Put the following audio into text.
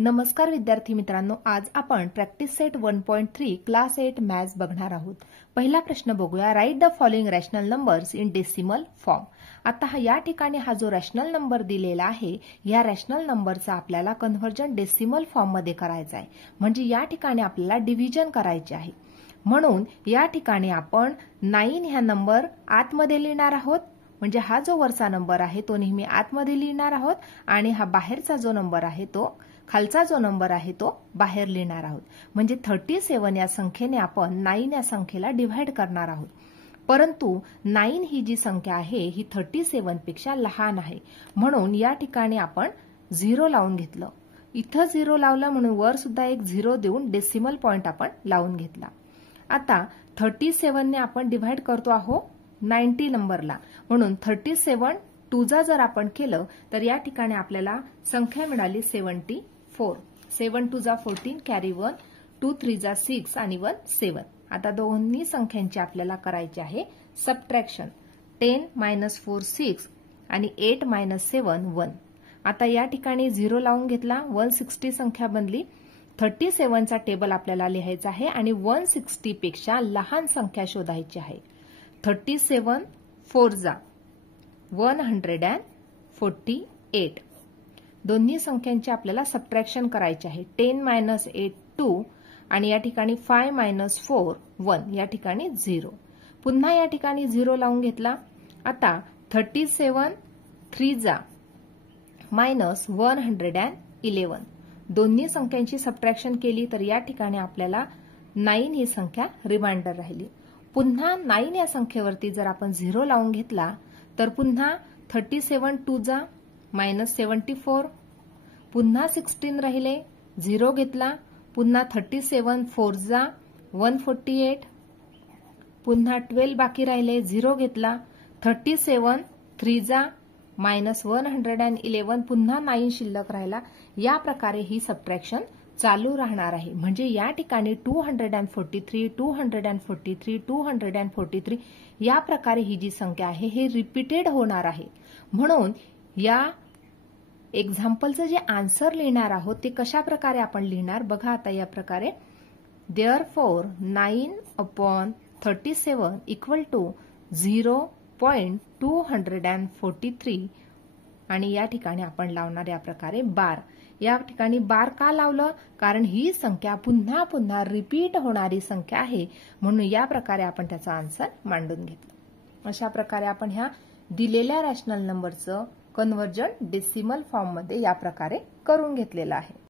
नमस्कार विद्यार्थी मित्रांनो, आज आपण प्रॅक्टिस सेट 1.3 क्लास 8 मॅथ्स बघणार आहोत। पहिला प्रश्न बघूया, right the following rational numbers in decimal form. आता या ठिकाणी हा जो रॅशनल नंबर दिलेला आहे, या रॅशनल नंबरचा आपल्याला कन्व्हर्जन डेसिमल फॉर्म मध्ये करायचा आहे, म्हणजे या ठिकाणी आपल्याला डिव्हिजन करायचे आहे। म्हणून या ठिकाणी आपण 9 ह्या नंबर आतमध्ये लिहिणार आहोत, म्हणजे हा जो वरचा नंबर आहे तो नेहमी आतमध्ये लिहिणार आहोत आणि हा बाहेरचा जो नंबर आहे तो खालचा जो नंबर आहे तो बाहेर लिहिणार आहोत। म्हणजे 37 या संख्येने आपण 9 या संख्येला डिव्हाइड करणार आहोत। परंतु 9 ही जी संख्या आहे ही 37 पेक्षा लहान आहे, म्हणून या ठिकाणी आपण 0 लावून घेतलं। इथं 0 लावलं म्हणून वर सुद्धा एक 0 देऊन डेसिमल पॉइंट आपण लावून घेतला। आता 37 ने आपण डिव्हाइड करतो आहोत 90 नंबरला, म्हणून 37 2 जर आपण केलं तर या ठिकाणी आपल्याला संख्या मिळाली 74। 7 2 14 कॅरी 1, 2 3 6 आणि 1 7। आता दोन्ही संख्यांची आपल्याला करायची आहे सबट्रॅक्शन। 10 - 4 6 आणि 8 - 7 1। आता या ठिकाणी 0 लावून घेतला, 160 संख्या बनली। 37 चा टेबल आपल्याला लिहायचा आहे आणि 160 पेक्षा लहान संख्या शोधायची आहे। 37 4 148। दोन्ही संख्यांची आपल्याला सबट्रॅक्शन करायची आहे। 10 - 8 2 आणि या ठिकाणी 5 - 4 1, या ठिकाणी 0। पुन्हा या ठिकाणी 0 लावून घेतला। आता 37 3 -111। दोन्ही संख्यांची सबट्रॅक्शन केली तर या ठिकाणी आपल्याला 9 ही संख्या रिमाइंडर राहिली। पुन्हा 9 या संख्येवरती जर आपण 0 लावून घेतला तर पुन्हा 37 2 -74, पुन्हा 16 राहिले, 0 घेतला, पुन्हा 37 4 148, पुन्हा 12 बाकी राहिले, 0 घेतला, 37 3 -111, पुन्हा 9 शिल्लक राहिला। या प्रकारे ही सबट्रॅक्शन चालू राहणार आहे। म्हणजे या ठिकाणी 243 243 243 या प्रकारे ही जी संख्या आहे हे रिपीटेड होणार आहे। म्हणून या एक्झाम्पलचं जे आन्सर लिहिणार आहोत ते कशा प्रकारे आपण लिहिणार बघा आता या प्रकारे। देअरफॉर 9/37 = 0.243 आणि या ठिकाणी आपण लावणार या प्रकारे बार। या ठिकाणी बार का लावलं, कारण ही संख्या पुन्हा पुन्हा रिपीट होणारी संख्या आहे, म्हणून या प्रकारे आपण त्याचा आन्सर मांडून घेतला। अशा प्रकारे आपण ह्या दिलेल्या रॅशनल नंबरचं कन्व्हर्जन डेसिमल फॉर्म मध्ये या प्रकारे करून घेतलेलं आहे।